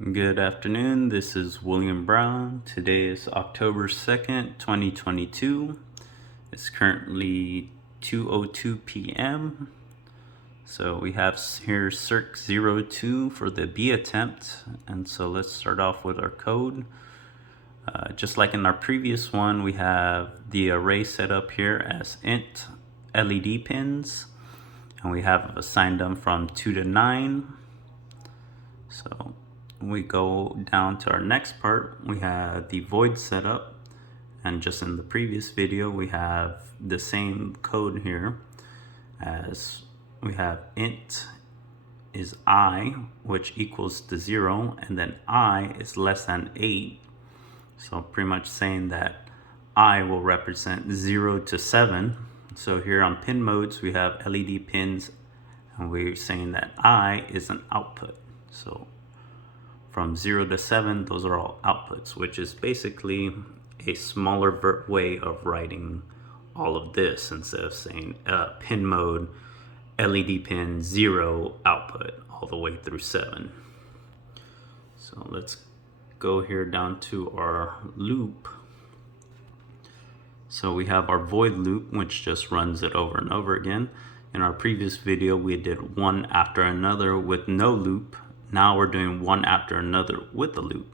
Good afternoon, this is William Brown. Today is October 2nd, 2022. It's currently 2:02 p.m. So we have here CIRC02 for the B attempt. And so let's start off with our code. Just like in our previous one, we have the array set up here as int LED pins. And we have assigned them from 2 to 9. So we go down to our next part. We have the void setup, and just in the previous video we have the same code here, as we have int is I, which equals to 0, and then I is less than 8. So pretty much saying that I will represent 0 to 7. So here on pin modes we have LED pins, and we're saying that I is an output. So from 0 to 7, those are all outputs, which is basically a smaller way of writing all of this instead of saying pin mode, LED pin 0 output all the way through 7. So let's go here down to our loop. So we have our void loop, which just runs it over and over again. In our previous video, we did one after another with no loop. Now we're doing one after another with a loop,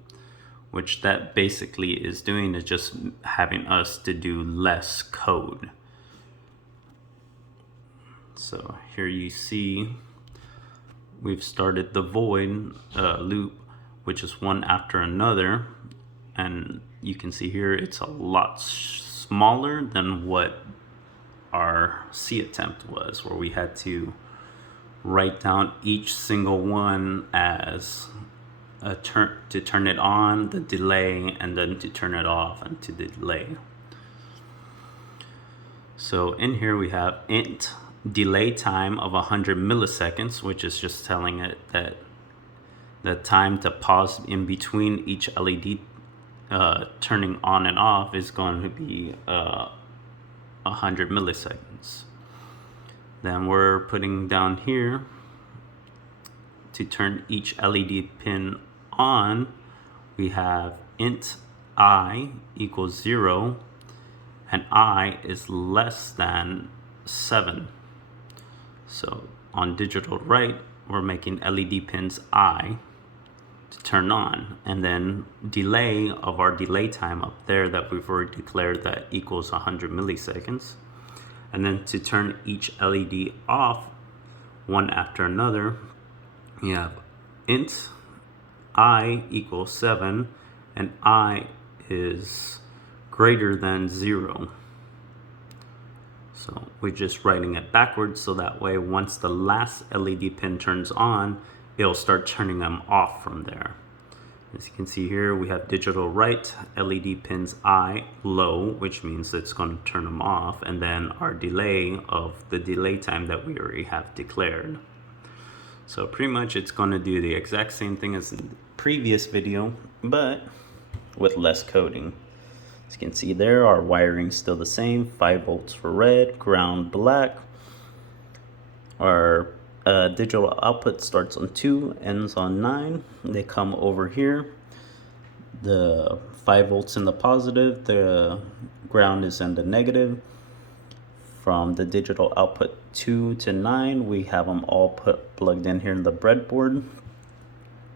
which that basically is doing is just having us to do less code. So here you see we've started the void loop, which is one after another, and you can see here it's a lot smaller than what our C attempt was, where we had to write down each single one as a to turn it on, the delay, and then to turn it off and to the delay. So in here we have int delay time of 100 milliseconds, which is just telling it that the time to pause in between each LED turning on and off is going to be 100 milliseconds. Then we're putting down here to turn each LED pin on, we have int I equals 0 and I is less than 7. So on digital write, we're making LED pins I to turn on, and then delay of our delay time up there that we've already declared that equals 100 milliseconds. And then to turn each LED off one after another, we have int I equals 7 and I is greater than 0. So we're just writing it backwards, so that way once the last LED pin turns on, it'll start turning them off from there. As you can see here, we have digital write, LED pins I low, which means it's going to turn them off, and then our delay of the delay time that we already have declared. So pretty much it's going to do the exact same thing as in the previous video, but with less coding. As you can see there, our wiring is still the same, 5 volts for red, ground black. Our digital output starts on 2, ends on 9. They come over here. The 5 volts in the positive, the ground is in the negative. From the digital output 2 to 9, we have them all plugged in here in the breadboard.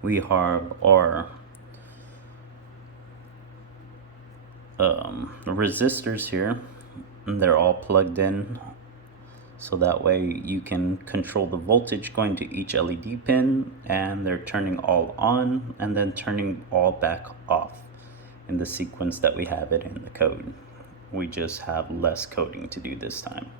We have our resistors here, and they're all plugged in, so that way you can control the voltage going to each LED pin, and they're turning all on and then turning all back off in the sequence that we have it in the code. We just have less coding to do this time.